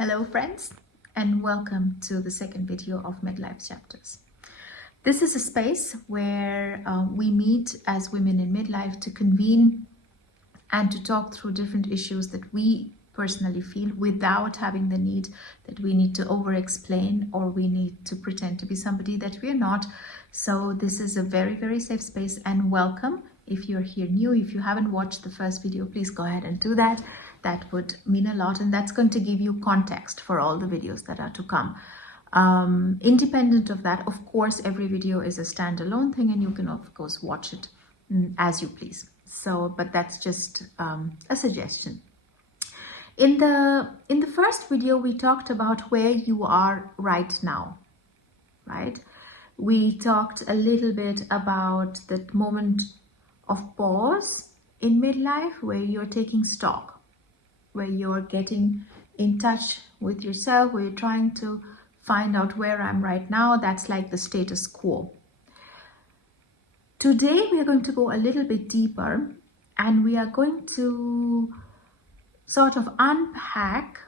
Hello friends, and welcome to the second video of Midlife Chapters. This is a space where we meet as women in midlife to convene and to talk through different issues that we personally feel without having the need that we need to over-explain or we need to pretend to be somebody that we are not. So this is a very, very safe space, and welcome. If you're here new, if you haven't watched the first video, please go ahead and do that. That would mean a lot, and that's going to give you context for all the videos that are to come. Independent of that, of course, every video is a standalone thing, and you can of course watch it as you please. So, but that's just a suggestion. In the first video, we talked about where you are right now, right? We talked a little bit about that moment of pause in midlife where you're taking stock, where you're getting in touch with yourself, where you're trying to find out where I'm right now. That's like the status quo. Today, we are going to go a little bit deeper, and we are going to sort of unpack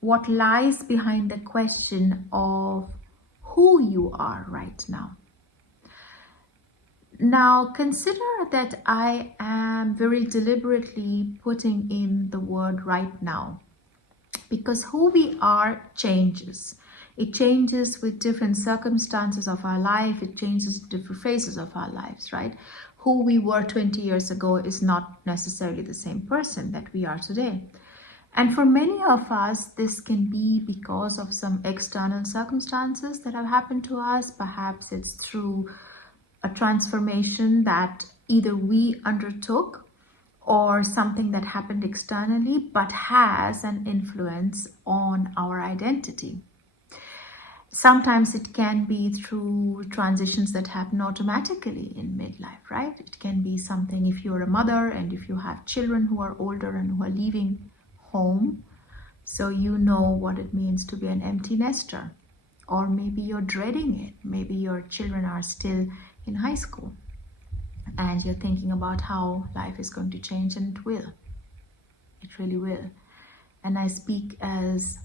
what lies behind the question of who you are right now. Now, consider that I am very deliberately putting in the word right now, because who we are changes. It changes with different circumstances of our life. It changes in different phases of our lives, right? Who we were 20 years ago is not necessarily the same person that we are today. And for many of us, this can be because of some external circumstances that have happened to us. Perhaps it's through a transformation that either we undertook or something that happened externally but has an influence on our identity. Sometimes it can be through transitions that happen automatically in midlife, right? It can be something if you're a mother and if you have children who are older and who are leaving home, so you know what it means to be an empty nester. Or maybe you're dreading it. Maybe your children are still in high school and you're thinking about how life is going to change, and it will. It really will. And I speak as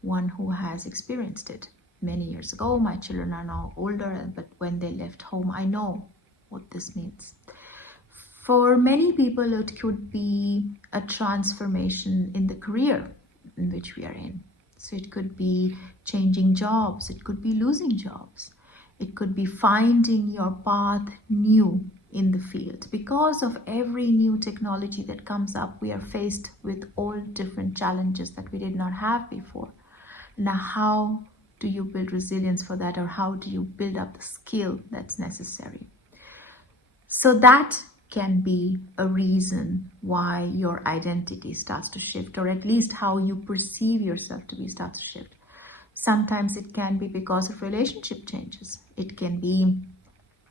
one who has experienced it many years ago. My children are now older, but when they left home, I know what this means. For many people, it could be a transformation in the career in which we are in. So it could be changing jobs. It could be losing jobs. It could be finding your path new in the field. Because of every new technology that comes up, we are faced with all different challenges that we did not have before. Now, how do you build resilience for that, or how do you build up the skill that's necessary? So that can be a reason why your identity starts to shift, or at least how you perceive yourself to be starts to shift. Sometimes it can be because of relationship changes. It can be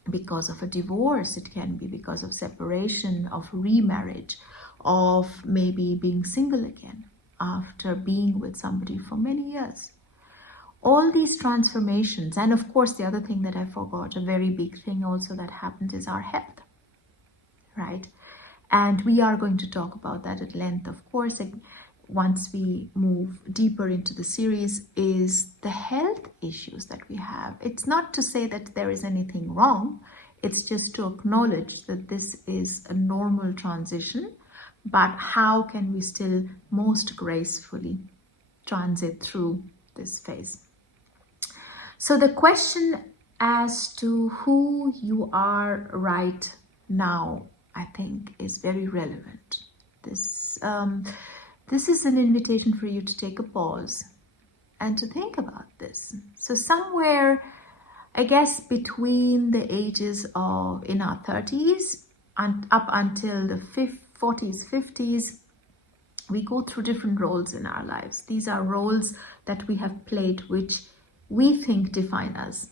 because of a divorce. It can be because of separation, of remarriage, of maybe being single again after being with somebody for many years. All these transformations, and of course the other thing that I forgot, a very big thing also that happened, is our health, right? And we are going to talk about that at length, of course, once we move deeper into the series, is the health issues that we have. It's not to say that there is anything wrong. It's just to acknowledge that this is a normal transition, but how can we still most gracefully transit through this phase? So the question as to who you are right now, I think, is very relevant. This is an invitation for you to take a pause and to think about this. So somewhere, I guess, between the ages of in our 30s and up until the 40s, 50s, we go through different roles in our lives. These are roles that we have played, which we think define us.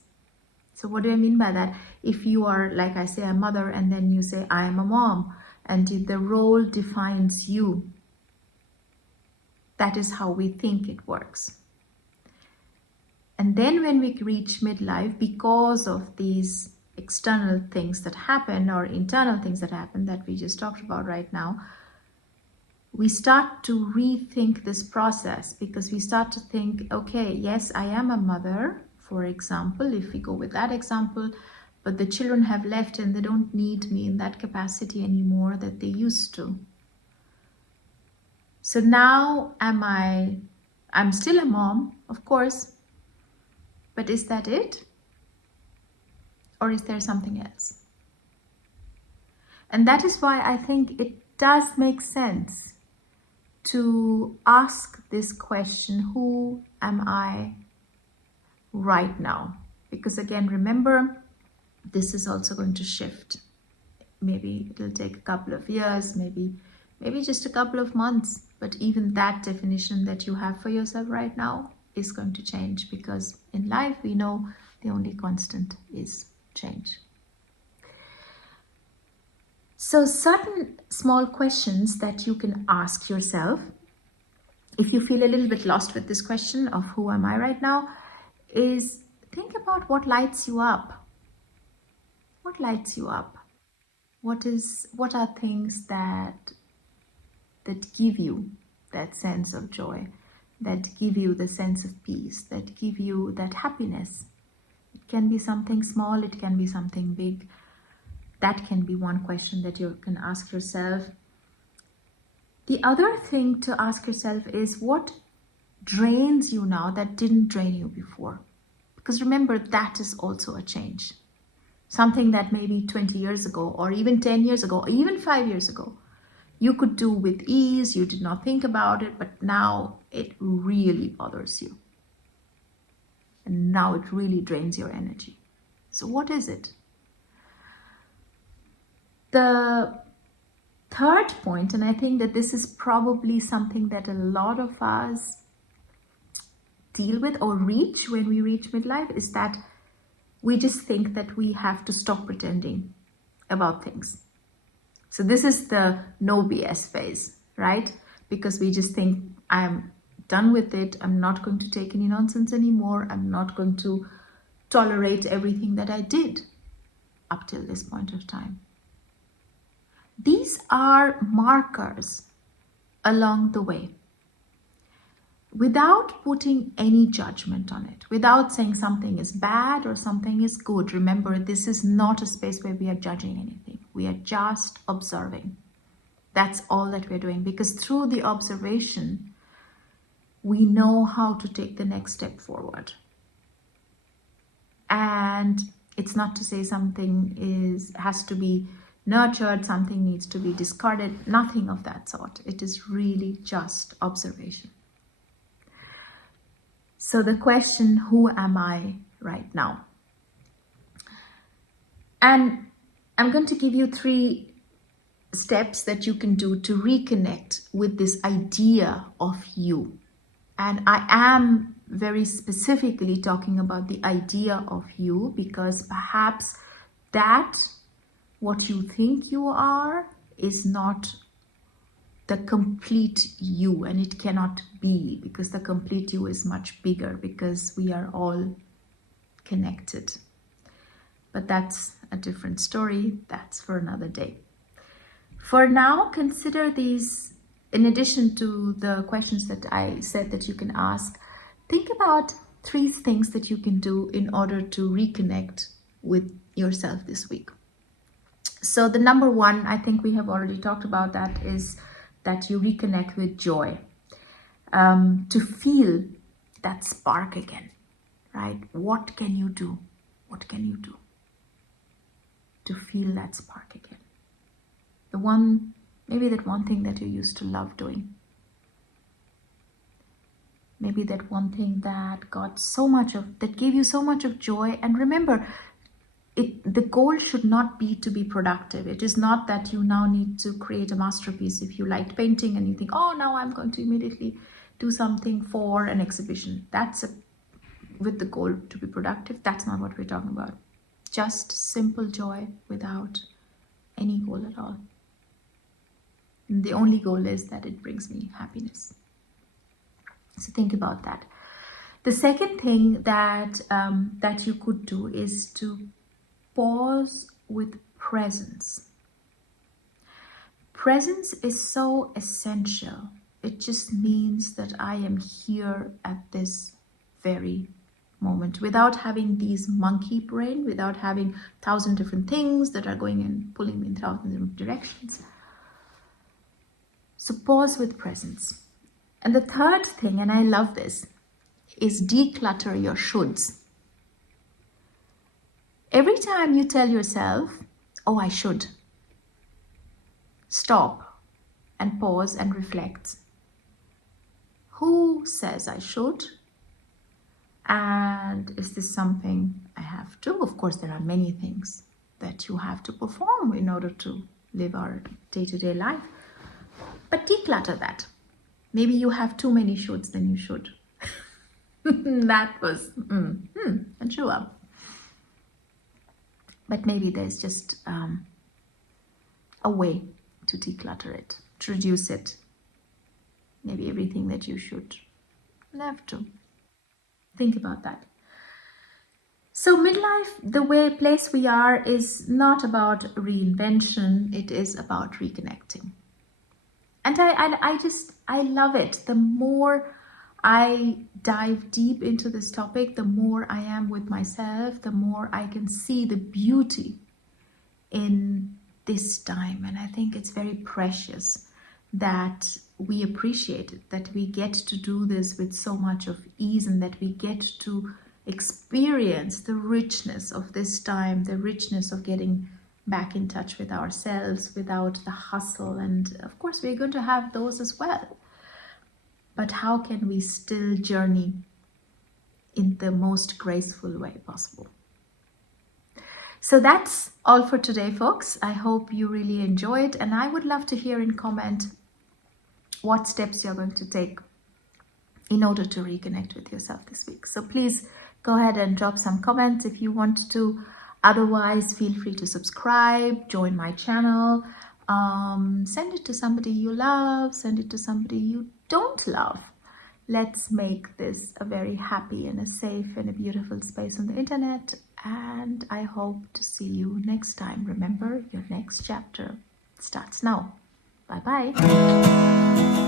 So what do I mean by that? If you are, like I say, a mother, and then you say, I am a mom, and the role defines you, that is how we think it works. And then when we reach midlife, because of these external things that happen or internal things that happen that we just talked about right now, we start to rethink this process, because we start to think, okay, yes, I am a mother, for example, if we go with that example, but the children have left and they don't need me in that capacity anymore that they used to. So now I'm still a mom, of course, but is that it? Or is there something else? And that is why I think it does make sense to ask this question, who am I right now? Because again, remember, this is also going to shift. Maybe it'll take a couple of years, maybe just a couple of months, but even that definition that you have for yourself right now is going to change, because in life we know the only constant is change. So certain small questions that you can ask yourself, if you feel a little bit lost with this question of who am I right now, is think about what lights you up. What lights you up? What are things that give you that sense of joy, that give you the sense of peace, that give you that happiness? It can be something small, it can be something big. That can be one question that you can ask yourself. The other thing to ask yourself is, what drains you now that didn't drain you before? Because remember, that is also a change. Something that maybe 20 years ago, or even 10 years ago, or even 5 years ago, you could do with ease, you did not think about it, but now it really bothers you. And now it really drains your energy. So what is it? The third point, and I think that this is probably something that a lot of us deal with or reach when we reach midlife, is that we just think that we have to stop pretending about things. So this is the no BS phase, right? Because we just think, I'm done with it. I'm not going to take any nonsense anymore. I'm not going to tolerate everything that I did up till this point of time. These are markers along the way, without putting any judgment on it, without saying something is bad or something is good. Remember, this is not a space where we are judging anything. We are just observing. That's all that we're doing, because through the observation, we know how to take the next step forward. And it's not to say something has to be nurtured, something needs to be discarded, nothing of that sort. It is really just observation. So the question, who am I right now? And I'm going to give you 3 steps that you can do to reconnect with this idea of you. And I am very specifically talking about the idea of you, because perhaps that what you think you are is not the complete you, and it cannot be, because the complete you is much bigger, because we are all connected. But that's a different story. That's for another day. For now, consider these, in addition to the questions that I said that you can ask, think about 3 things that you can do in order to reconnect with yourself this week. So the number 1, I think we have already talked about that, is that you reconnect with joy, to feel that spark again, right? What can you do? What can you do to feel that spark again? Maybe that one thing that you used to love doing. Maybe that one thing that that gave you so much of joy. And remember, the goal should not be to be productive. It is not that you now need to create a masterpiece. If you liked painting and you think, oh, now I'm going to immediately do something for an exhibition, with the goal to be productive. That's not what we're talking about. Just simple joy without any goal at all. And the only goal is that it brings me happiness. So think about that. The second thing that you could do is to pause with presence. Presence is so essential. It just means that I am here at this very moment without having these monkey brain, without having 1,000 different things that are going and pulling me in 1,000 different directions. So pause with presence. And the third thing, and I love this, is declutter your shoulds. Every time you tell yourself, oh, I should, stop and pause and reflect. Who says I should? And is this something I have to? Of course, there are many things that you have to perform in order to live our day-to-day life. But declutter that. Maybe you have too many shoulds than you should. That was unsure. But maybe there's just a way to declutter it, to reduce it. Maybe everything that you should have to. Think about that. So midlife, the place we are, is not about reinvention. It is about reconnecting. And I love it. The more I dive deep into this topic, the more I am with myself, the more I can see the beauty in this time. And I think it's very precious that we appreciate it, that we get to do this with so much of ease, and that we get to experience the richness of this time, the richness of getting back in touch with ourselves without the hustle. And of course, we're going to have those as well. But how can we still journey in the most graceful way possible? So that's all for today, folks. I hope you really enjoyed, and I would love to hear in comment what steps you're going to take in order to reconnect with yourself this week. So please go ahead and drop some comments if you want to. Otherwise, feel free to subscribe, join my channel, send it to somebody you love, send it to somebody you don't love. Let's make this a very happy and a safe and a beautiful space on the internet. And I hope to see you next time. Remember, your next chapter starts now. Bye-bye.